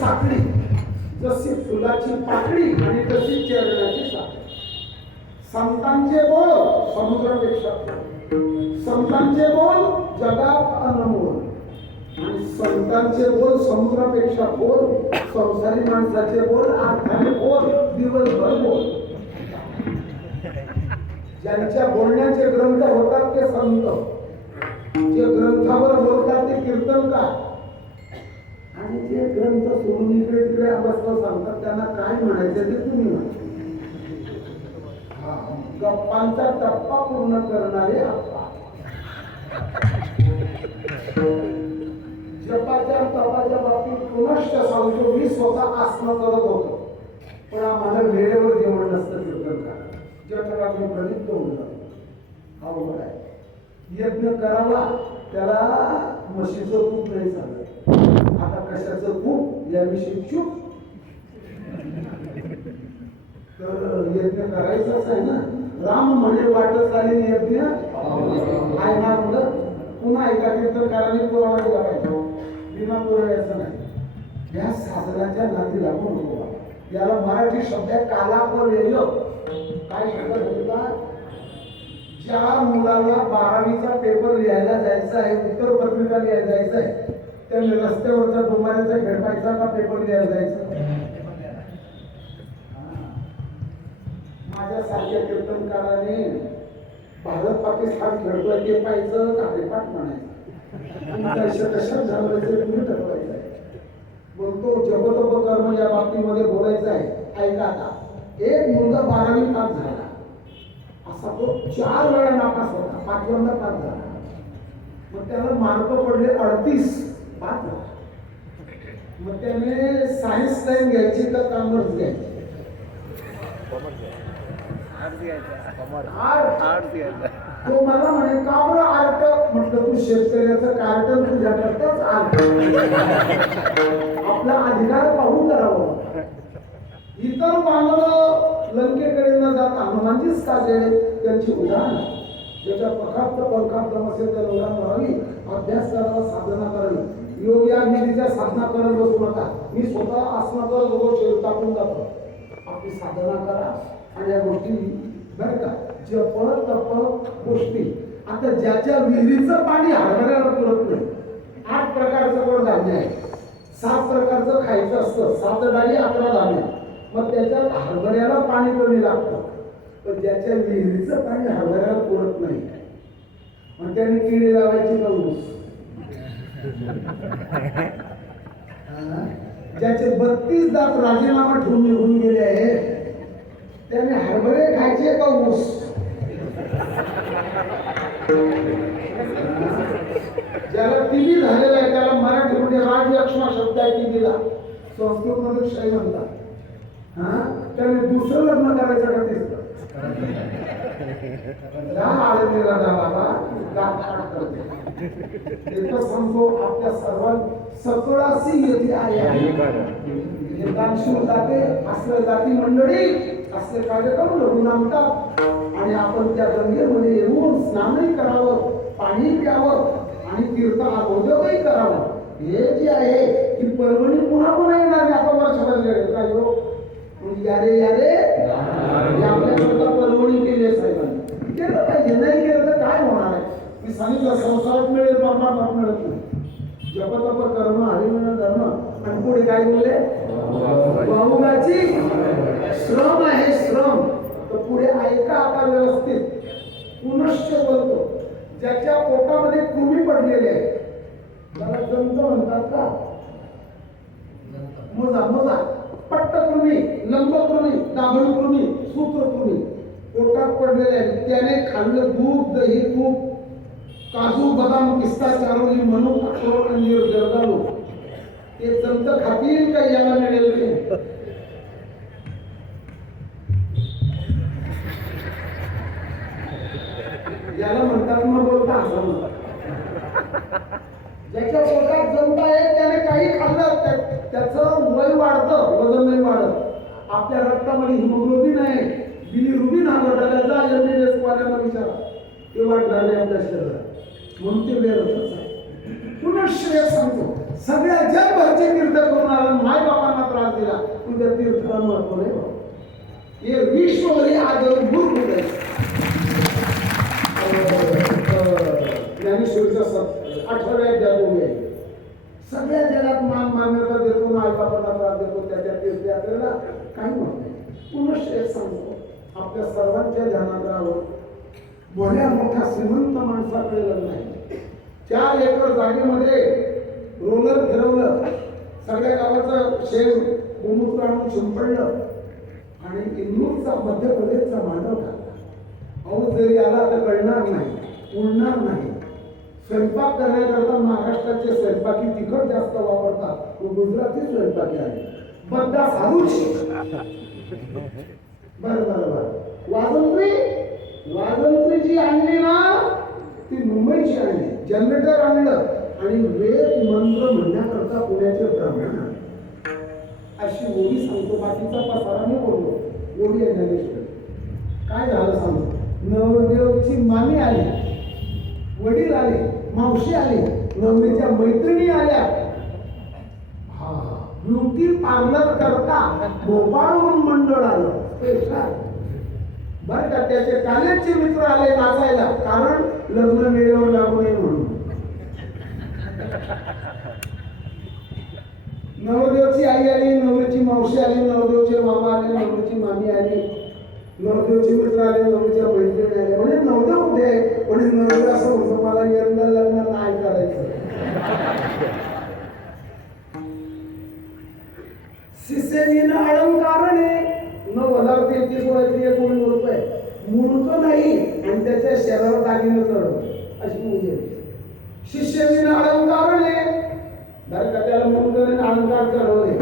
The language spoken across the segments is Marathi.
साखळी जशी फुलाची पाकळी आणि तशी चरणाची साखळी. संतांचे बोल समुद्रापेक्षा संतांचे बोल जगात अनमोल. आणि संतांचे बोल समुद्रापेक्षा बोल संसारी माणसाचे बोल अर्थाने बोल दिवसभर बोल ज्यांच्या बोलण्याचे ग्रंथ होतात ते संत. जे ग्रंथावर बोलतात ते कीर्तनकार आणि जे ग्रंथ सोडून इकडे तिकडे अवस्था सांगतात त्यांना काय म्हणायचं ते तुम्ही म्हणा गप्पांचा टप्पा पूर्ण करणारे अप्पा जपाच्या तपाच्या बाबतीत पुनश्च सांगतो मी स्वतः आसनं करत होतो. पण आम्हाला वेळेवर जेवण नसतं कीर्तनकार जठाला मी होऊन जातो उपाय आहे यज्ञ करावा त्याला म्हशीचं तूप नाही चालत आता कशाचं तूप याविषयी चूप तर यज्ञ करायचंच आहे ना? राम म्हणे वाटत झाली यज्ञ. आहे ना पुन्हा एका कीर्तनकाराने पुरावा दिला पाहिजे विमा पुरवायचं नाही. या साधनाच्या नादी लागू याला मराठी शब्द कालापर येलं काय शब्द होता ज्या मुलाला बारावीचा पेपर लिहायला जायचा आहे उत्तर पत्रिका लिहायला जायचं आहे त्याने रस्त्यावरचा डोंबाऱ्याचा खेळपायचा का पेपर लिहायला जायचं? माझ्यासारख्या कीर्तनकाराने भारत पाकिस्तान खेळतोय ते पाहिजे का म्हणायचं. कशा कशात झालं तुम्ही ठरवायचं आहे. बोलतो जपतप कर्म या बाबतीमध्ये बोलायचं आहे. ऐका आता. एक मुलगा बारावी पास झाला. असा तो चार वेळा नापास होता पाचव्यांदा पास झाला. मग त्याला मार्क पडले अडतीस. पाच झाला. मग त्याने सायन्स लाईन घ्यायची तर कॉमर्स घ्यायची? तो मला म्हणे का बरं आर्ट म्हटलं तू शेतकऱ्याचं कार्टन तुझ्याकडच आर्ट आपला अधिकार पाहून करावं. इतर मानव लंकेकडे न जाता हनुमानजीच का त्यांची उदाहरण. ज्याच्या प्रखाप्त पंखाप्त असेल तर उदाहरण करावी अभ्यास करावा साधना करावी. योग या निधीच्या साधना करत बसू नका. मी स्वतः आसना करत रोज शेव टाकून जातो. आपली साधना करा आणि या गोष्टी बरं का. जप तप गोष्टी आता ज्याच्या विहिरीचं पाणी हरभऱ्याला पुरत नाही आठ प्रकारचं कडधान्य आहे. सात प्रकारचं खायचं असतं. सात डाळी अकरा धान्य. मग त्याच्यात हरभऱ्याला पाणी कमी लागतं. पण ज्याच्या विहिरीचं पाणी हरभऱ्याला पुरत नाही. मग त्याने किडी लावायची का ऊस? ज्याचे बत्तीस दात राजीनामा ठेवून निघून गेले आहेत त्याने हरभरे खायचे का ऊस? ज्याला टीव्ही झालेला आहे त्याला मराठीमध्ये राजलक्ष्मा शब्द आहे टीव्हीला संस्कृतमध्ये क्षय म्हणतात. हा? त्याने दुसरं लग्न करायचं का आळंदीला जा बाबा एकच सांगतो आपल्या सर्वात सकळासी येथे आहे. दानशूर जाते असल्या जाती मंडळी असले कार्यक्रम लढून आणतात आणि आपण त्या गंगेमध्ये येऊन स्नानही करावं पाणी प्यावं आणि तीर्थ आरोग्यही करावं. हे जे आहे की परभणी पुन्हा पुन्हा येणार नाही आता वर्षभर काय मग यारे यारे? हे आपल्याकरता परभणी केली आहे साहेबांनी. केलं पाहिजे. नाही केलं तर काय होणार आहे? मी सांगितलं संसारात मिळेल परमात्मात मिळत नाही कर्म हरिमन धर्म आणि पुढे काय बोलले? बहुगाची श्रम आहे श्रम. तर पुढे ऐका आता व्यवस्थित. पुनश्च बोलतो. ज्याच्या पोटामध्ये कृमी पडलेले आहे त्याला जंत म्हणतात का? मोजा मोजा. पट्टकृमी लंबकृमी दाभणकृमी सूत्रकृमी. पोटात पडलेले आहेत. त्याने खाल्लं दूध दही तूप काजू बदाम पिस्ता चारोली म्हणून अक्षर अंजीर जर्दालू ते जंत खातील का याला मिळेल ते याला म्हणतात मग बोलता असं म्हणतात. ज्याच्या पोटात जंत आहे त्याने काही खाल्लं त्याचं वय वाढतं वजन आपल्या रक्तामध्ये हिमोग्लोबिन आहे बिलिरुबिन हा म्हटलं जा एम बी एस वाल्यांना विचारा ते वाटणार नाही आपल्या शरीरात म्हणून ते व्यर्थच आहे पुन्हा श्रेय सांगतो सगळ्या जगभरचे तीर्थ करून आला माय बापांना त्रास दिला पण त्या तीर्थाला महत्त्व नाही बाबा. हे विश्व हे आदर मूर्ख ज्ञानेश्वरीचा आठवड्यात द्या आहे सगळ्या जगात मान मान्यता देतो आई बापाला त्रास देतो त्याच्या तीर्थयात्रेला काही म्हणत नाही. पुनश्च एक सांगतो आपल्या सर्वांच्या ध्यानात राहावं भल्या मोठ्या श्रीमंत माणसाकडे लग्न आहे. चार एकर जागेमध्ये रोलर फिरवलं सगळ्या गावाचं शेण गोमूत्र आणून शिंपडलं आणि इंदूरचा मध्य प्रदेशचा मांडव टाकला. पाऊस जरी आला तर कळणार नाही उडणार नाही. स्वयंपाक करण्याकरता महाराष्ट्राचे स्वयंपाकी तिखट जास्त वापरतात. व गुजराती स्वयंपाकी आहे. बद्दा सारूची बर बर बर. वाजंत्री? वाजंत्री जी आणली ना ती मुंबईची आणली. जनरेटर आणलं. आणि वेद मंत्र म्हणण्याकरता पुण्याचे ब्राह्मण अशी ओळी सांगतो. बाकीचा पसारा मी बोललो. ओळी आहे काय झालं सांगतो नवदेवची मामी आली. वडील आले. मावशी आली नवरीच्या मैत्रिणी आल्या. हा ब्युटी पार्लर करता भोपाळहून मंडळ आलं. स्पेशल बर का त्याचे कॉलेजचे मित्र आले नाचायला. कारण लग्न वेळेवर लागू नये म्हणून. नवदेवची आई आली नवरीची मावशी आली नवदेवचे मामा आले नवरीची मामी आली. नवरदेवचे मित्र आले नवरीच्या मैत्रिणी आले. म्हणजे नवदेव होते आहे? म्हणजे नवदेव असं होतं मला यंदा लग्न नाही करायचं. शिष्यजीनं अलंकारणे नऊ हजार तेहतीस वयातली एक कोणी रुपये मुंडक नाही आणि त्याच्या शरीरावर दागिनं चढवतो अशी मुली शिष्यजीनं अलंकारणे बरं का त्याला मुंडकने अलंकार चढवले.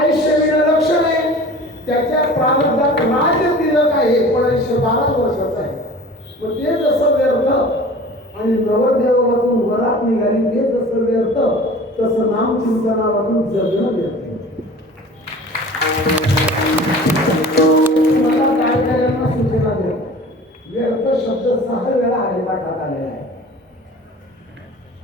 आयुष्यविणं लक्ष नाही. त्याच्या प्रारब्धात राज्य आहे एकोणीसशे बारा वर्षाचा आहे. पण ते जसं व्यर्थ आणि नवरदेवापासून वरात निघाली ते जसं व्यर्थ तसं नामचिंतनावरून जगणं व्यर्थ. मला काय करायला सूचना द्या व्यर्थ शब्द सहा वेळा आलेला आलेला आहे.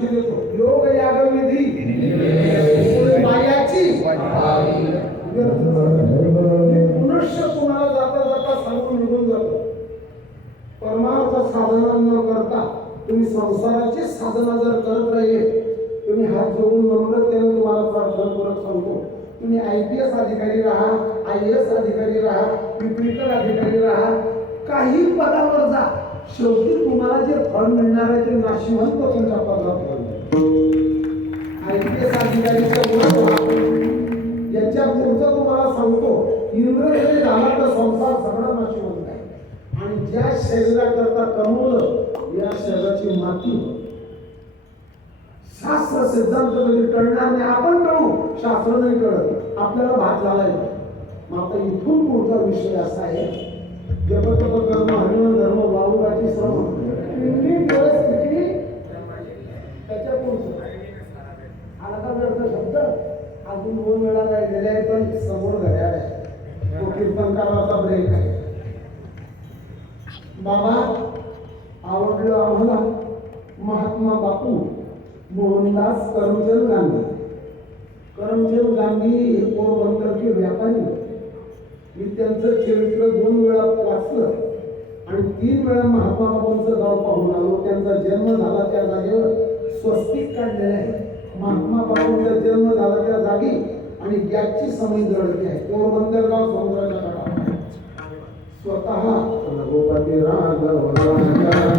आणखी देतो. योग याग विधी मायाची मनुष्य तुम्हाला जाता जाता सांगून निघून जातो. परमार्थ साधना न करता तुम्ही संसाराची साधना जर करत राहिले तुम्ही हात जोडून नम्रतेने तुम्हाला प्रार्थना करत सांगतो. तुम्ही आय पी एस अधिकारी राहा आय एस अधिकारी राहा पिपरीकर अधिकारी राहा काही पदावर जा. शेवटी तुम्हाला जे फळ मिळणार आहे ते नाशिवंत तुमच्या पदावर. फळ आय याच्या पुढचं तुम्हाला सांगतो इंद्र जरी झाला तर संसार सगळा नाशिवंत आहे आणि ज्या शरीराकरता कमवलं या शरीराची माती शास्त्र सिद्धांत म्हणजे कळणार नाही. आपण कळू शास्त्र नाही कळत. आपल्याला भाग झालाय. मग आता इथून पुढचा विषय असा आहे जपतप कर्म हरिण धर्म वाहुगाची श्रम तिन्ही दिवस किती त्याच्या पुढचं अर्थ शब्द अजून दोन वेळा राहिलेले आहे पण समोर घड्याळ आहे. तो कीर्तनकाराचा ब्रेक आहे. बाबा आवडलं आम्हाला महात्मा बापू मोहनदास करमचंद गांधी. करमचंद गांधी पोरबंदरचे व्यापारी. मी त्यांचं चरित्र दोन वेळा वाचलं आणि तीन वेळा महात्मा बापूंचं गाव पाहून आलो. त्यांचा जन्म झाला त्या जागेवर स्वस्तिक काढलेलं आहे. महात्मा बाबूंचा जन्म झाला त्या जागी आणि गॅसची समई जळली आहे. पोरबंदर गाव समुद्राच्या काठावर स्वतः रघुपती राघव राजा.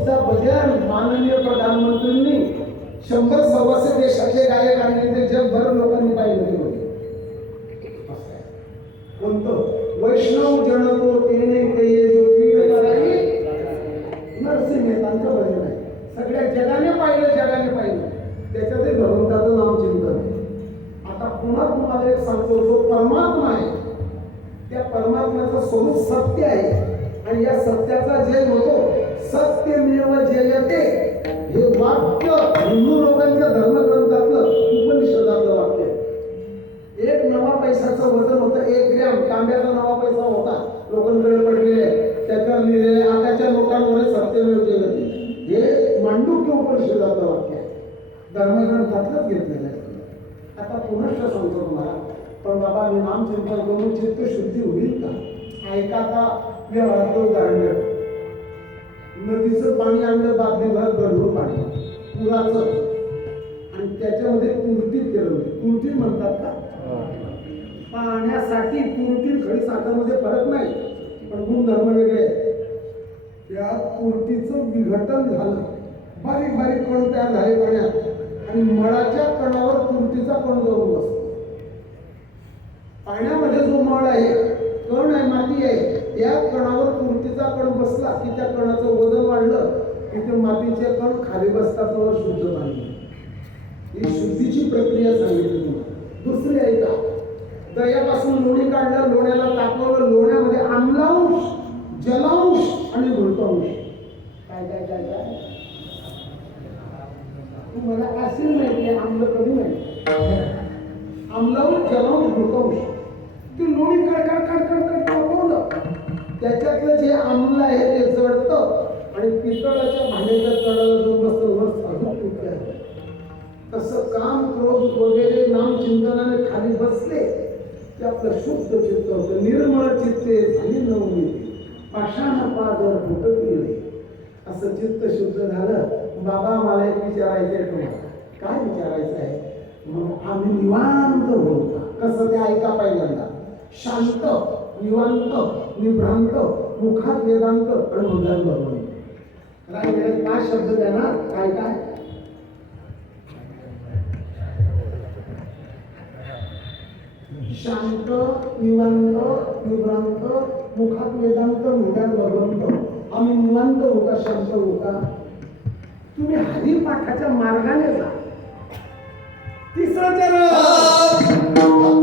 सुद्धा भजन माननीय प्रधानमंत्र्यांनी शंभर सव्वाशे देशातले गायक आणले ते जगभर लोकांनी पाहिले होते. कोणतं? वैष्णव जन तो तेने ते जो नरसिंह मेहतांचं भजन आहे. सगळ्या जगाने पाहिलं जगाने पाहिलं. त्याच्यातही भगवंताचं नाव चिंतन आहे. आता पुन्हा तुम्हाला एक सांगतो जो परमात्मा आहे त्या परमात्म्याचं स्वरूप सत्य आहे. आणि या सत्याचा जय होतो सत्यमेव जयते. हे वाक्य हिंदू लोकांच्या धर्मग्रंथातलं उपनिषदातलं वाक्य आहे. एक नवा पैशाचं वजन होतं एक ग्रॅम. तांब्याचा नवा पैसा होता. लोकांकडे पडलेले. त्याच्यावर लिहिलेले आताच्या लोकांवर सत्यमेव जयते. हे मांडूक्य उपनिषदातलं वाक्य आहे. धर्मग्रंथातलंच घेतलेलं आहे. आता पुनश्च सांगतो तुम्हाला पण बाबा मी नाम चिंतन करून चित्त शुद्धी होईल का? ऐका आता व्यवहारातलं उदाहरण देतो. नदीचं पाणी आणलं बादलीभर गढूळ पाणी. पुराचं. आणि त्याच्यामध्ये तुरटी फिरवली तुरटी म्हणतात का? पाण्यासाठी तुरटी खडी साखरमध्ये फरक नाही पण गुणधर्म वेगळे. त्या तुरटीचं विघटन झालं. बारीक बारीक कण तयार झाले पाण्यात. आणि मळाच्या कणावर तुरटीचा कण जाऊन बसतो. पाण्यामध्ये जो मळ आहे कण आहे माती आहे त्या कणावर तुरटीचा कण बसला की त्या कणाचं वजन वाढलं की ते मातीचे कण खाली बसतात शुद्ध पाणी ही शुद्धीची प्रक्रिया सांगितली दुसरी आहे का दह्यापासून लोणी काढलं लोण्याला तापवलं लोण्यामध्ये आम्लांश जलांश आणि घृतांश काय काय काय काय? तुम्हाला ऍसिड माहिती आहे आम्ल कधी नाही आम्लांश जलांश घृतांश ते लोणी कड त्याच्यातलं जे आम्ल आहे ते जडतं आणि पितळाच्या भांड्याच्या तळाला जो बसतो वर आहे. तसं काम क्रोध वगैरे नाम चिंतनाने खाली बसले की आपलं शुद्ध चित्त होतं. निर्मळ चित्ते झाली नवमी. पाषाण पादर फुटत गेले असं चित्त शुद्ध झालं. बाबा मला एक विचारायचं आहे तुम्हाला. काय विचारायचं आहे मग आम्ही निवांत होतो कसं ते ऐका पहिल्यांदा. शांत निवांत. निभ्रांत मुखात वेदांत आणि हृदयात भगवंत पाच शब्द देणार काय काय? शांत निवांत विभ्रांत मुखात वेदांत हृदयात भगवंत आम्ही निवांत होता शांत होता. तुम्ही हरिपाठाच्या मार्गाने जा. तिसरं चरण.